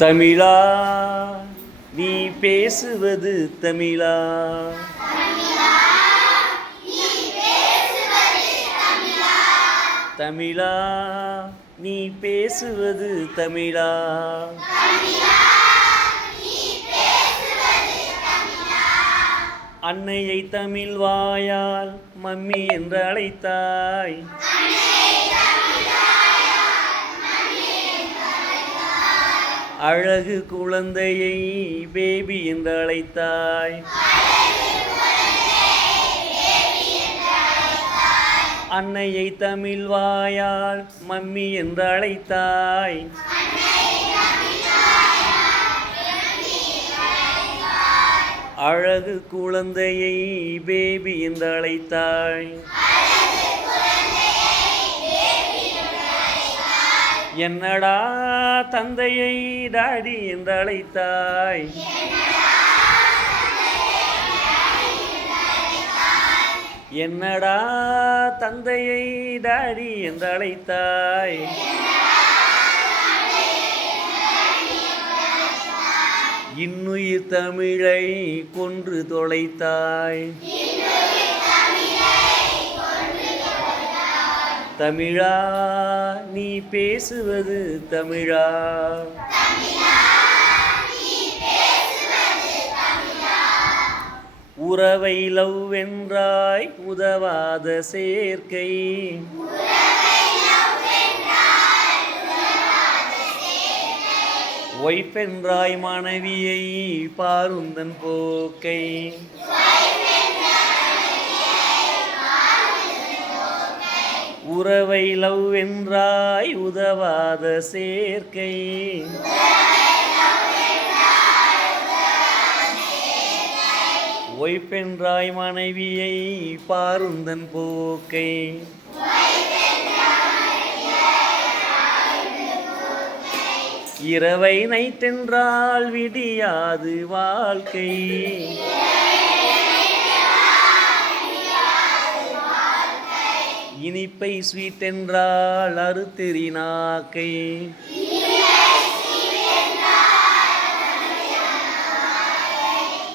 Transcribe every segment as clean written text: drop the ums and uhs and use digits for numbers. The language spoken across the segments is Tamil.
தமிழா நீ பேசுவது தமிழா? தமிழா நீ பேசுவது தமிழா? அன்னையை தமிழ் வாயால் மம்மி என்று அழைத்தாய். அழகு குழந்தையை பேபி என்று அழைத்தாய். அன்னையை தமிழ் வாயால் மம்மி என்று அழைத்தாய். அழகு குழந்தையை பேபி என்று அழைத்தாய். என்னடா தந்தையை டாடி என்று அழைத்தாய். என்னடா தந்தையை டாடி என்று அழைத்தாய். இன்னுயிர் தமிழை கொன்று தொலைத்தாய். தமிழா நீ பேசுவது தமிழா? உறவை லவ் என்றாய் உதவாத சேர்க்கை. ஒய்ஃப் என்றாய் மனைவியை பாருந்தன் போக்கை. உறவை லவ் என்றாய் உதவாத சேர்க்கை. ஒய்ஃப் என்றாய் மனைவியை பாருந்தன் போக்கை. இரவை நைட்டென்றால் விடியாது வாழ்க்கை. இனிப்பை ஸ்வீட் என்றால் அறுத்தெறி நாக்கை.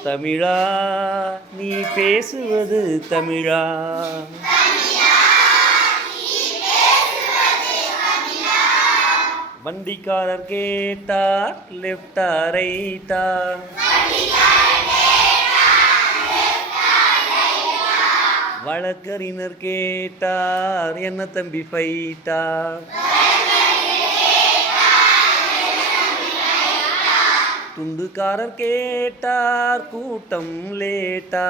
தமிழா நீ பேசுவது தமிழா? வண்டிக்காரர் கேட்டார் லெஃப்டா ரைட்டா. வழக்கறிஞர் கேட்டார் என்ன தம்பி ஃபைட்டா. துண்டுக்காரர் கேட்டார் கூட்டம் லேட்டா.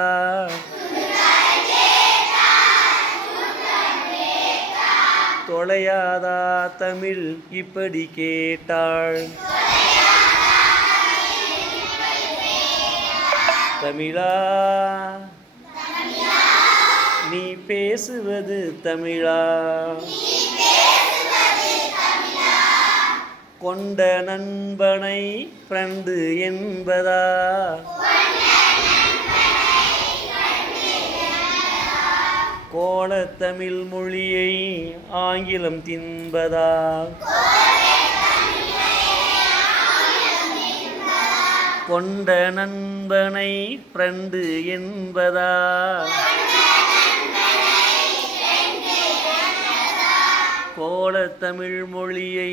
தொலையாதா தமிழ் இப்படி கேட்டாள். தமிழா நீ பேசுவது தமிழா? கொண்ட நண்பனை ஃப்ரெண்டு என்பதா? கோலத்தமிழ் மொழியை ஆங்கிலம் தின்பதா? கொண்ட நண்பனை ஃப்ரெண்டு என்பதா? கோலத்தமிழ் மொழியை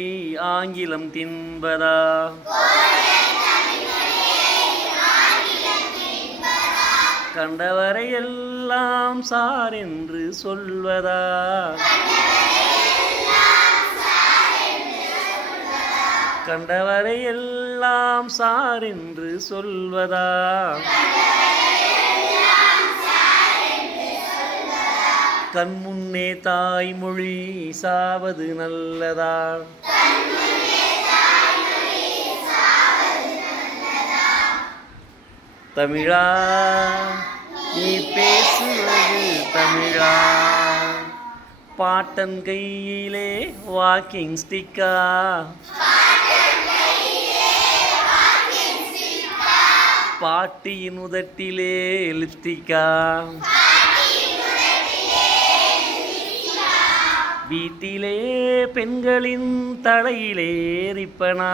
ஆங்கிலம் தின்பதா? கண்டவரை எல்லாம் சார் என்று சொல்வதா? கண்டவரை எல்லாம் சார் என்று சொல்வதா? கண்முன்னே தாய்மொழி சாவது நல்லதா? தமிழா நீ பேசுவது தமிழா? பாட்டன் கையிலே வாக்கிங் ஸ்டிக்கா? பாட்டியின் உதட்டிலே லிப்ஸ்டிக்கா? வீட்டிலே பெண்களின் தலையிலே ரிப்பனா?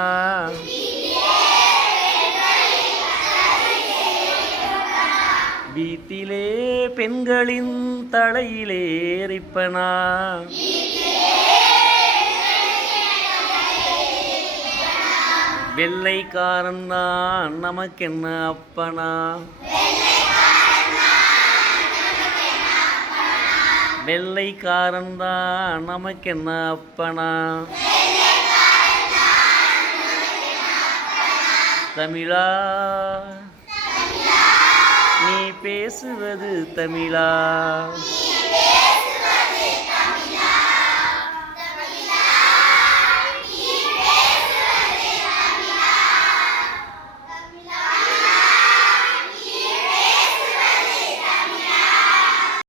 வீட்டிலே பெண்களின் தலையிலே ரிப்பனா, வெள்ளைக்காரன்தான் நமக்கென்ன அப்பனா, வெள்ளைக்காரன்தான் நமக்கென்ன அப்பனா. தமிழா நீ பேசுவது தமிழா.